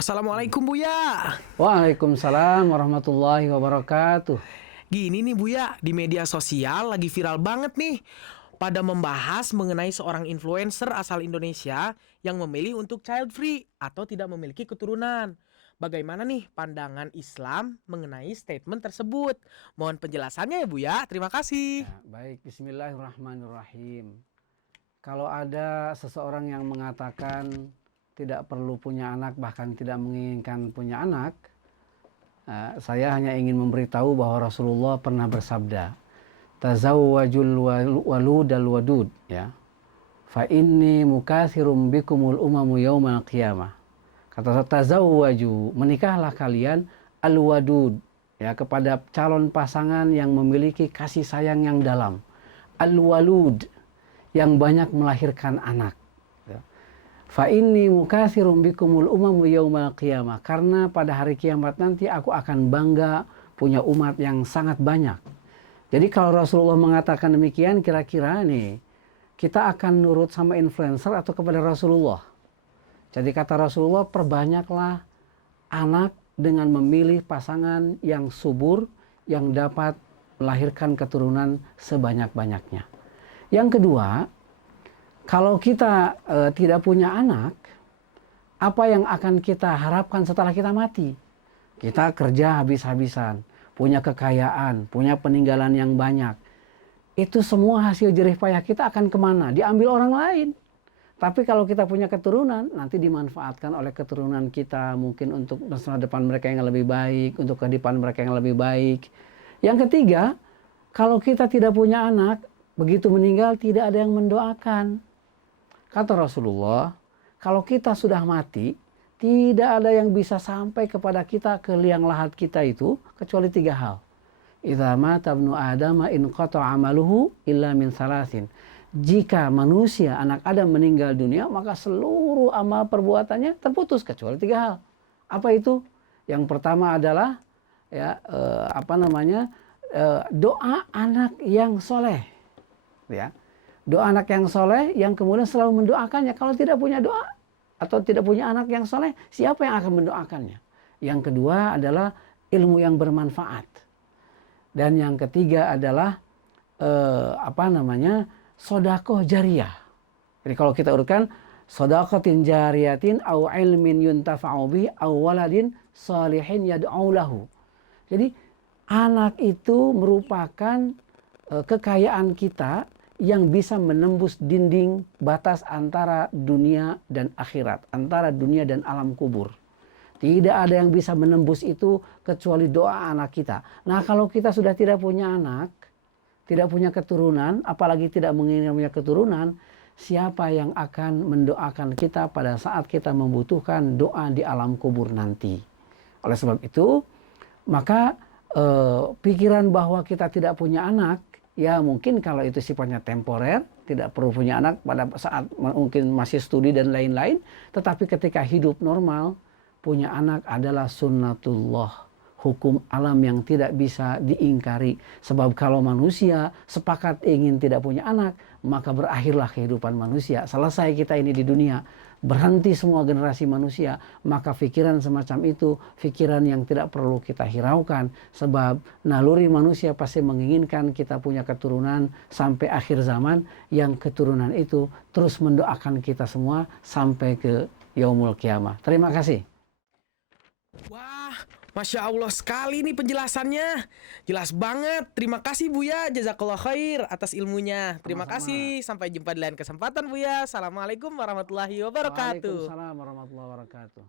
Assalamualaikum Buya. Waalaikumsalam warahmatullahi wabarakatuh. Gini nih Buya, di media sosial lagi viral banget nih. Pada membahas mengenai seorang influencer asal Indonesia yang memilih untuk child free atau tidak memiliki keturunan. Bagaimana nih pandangan Islam mengenai statement tersebut? Mohon penjelasannya ya Buya, terima kasih. Ya, baik, bismillahirrahmanirrahim. Kalau ada seseorang yang mengatakan tidak perlu punya anak, bahkan tidak menginginkan punya anak, saya hanya ingin memberitahu bahwa Rasulullah pernah bersabda, tazawwajul waludal wadud, ya. Fa inni mukatsirum bikumul umamu yaumal qiyamah. Kata tazawwaju, menikahlah kalian al-wadud, ya, kepada calon pasangan yang memiliki kasih sayang yang dalam. Al-walud, yang banyak melahirkan anak. Fa inni mukatsirum bikumul umamu yaumal qiyamah. Karena pada hari kiamat nanti aku akan bangga punya umat yang sangat banyak. Jadi kalau Rasulullah mengatakan demikian, kira-kira nih kita akan nurut sama influencer atau kepada Rasulullah? Jadi kata Rasulullah, perbanyaklah anak dengan memilih pasangan yang subur, yang dapat melahirkan keturunan sebanyak-banyaknya. Yang kedua, kalau kita tidak punya anak, apa yang akan kita harapkan setelah kita mati? Kita kerja habis-habisan, punya kekayaan, punya peninggalan yang banyak. Itu semua hasil jerih payah kita akan kemana? Diambil orang lain. Tapi kalau kita punya keturunan, nanti dimanfaatkan oleh keturunan kita, mungkin untuk masa depan mereka yang lebih baik, untuk kehidupan mereka yang lebih baik. Yang ketiga, kalau kita tidak punya anak, begitu meninggal tidak ada yang mendoakan. Kata Rasulullah, kalau kita sudah mati, tidak ada yang bisa sampai kepada kita ke liang lahat kita itu, kecuali 3 hal. Idza mata ibnu Adama in qata'a amaluhu illa min salasin. Jika manusia, anak Adam meninggal dunia, maka seluruh amal perbuatannya terputus kecuali 3 hal. Apa itu? Yang pertama adalah doa anak yang soleh. Ya. Doa anak yang soleh yang kemudian selalu mendoakannya. Kalau tidak punya doa atau tidak punya anak yang soleh, siapa yang akan mendoakannya? Yang kedua adalah ilmu yang bermanfaat. Dan yang ketiga adalah sedekah jariyah. Jadi kalau kita urutkan, sedekatin jariyatin au ilmin yuntafa'u bihi au waladin salihin yad'u lahu. Jadi anak itu merupakan kekayaan kita yang bisa menembus dinding batas antara dunia dan akhirat, antara dunia dan alam kubur. Tidak ada yang bisa menembus itu kecuali doa anak kita. Nah, kalau kita sudah tidak punya anak, tidak punya keturunan, apalagi tidak menginginkan punya keturunan, siapa yang akan mendoakan kita pada saat kita membutuhkan doa di alam kubur nanti? Oleh sebab itu, maka pikiran bahwa kita tidak punya anak, ya mungkin kalau itu sifatnya temporer, tidak perlu punya anak pada saat mungkin masih studi dan lain-lain. Tetapi ketika hidup normal, punya anak adalah sunnatullah, hukum alam yang tidak bisa diingkari. Sebab kalau manusia sepakat ingin tidak punya anak, maka berakhirlah kehidupan manusia. Selesai kita ini di dunia, berhenti semua generasi manusia. Maka pikiran semacam itu, pikiran yang tidak perlu kita hiraukan. Sebab naluri manusia pasti menginginkan kita punya keturunan sampai akhir zaman, yang keturunan itu terus mendoakan kita semua sampai ke yaumul kiamah. Terima kasih. Wah, Masya Allah sekali nih penjelasannya. Jelas banget. Terima kasih Buya. Jazakallah khair atas ilmunya. Terima kasih. Sampai jumpa di lain kesempatan Buya. Assalamualaikum warahmatullahi wabarakatuh. Waalaikumsalam warahmatullahi wabarakatuh.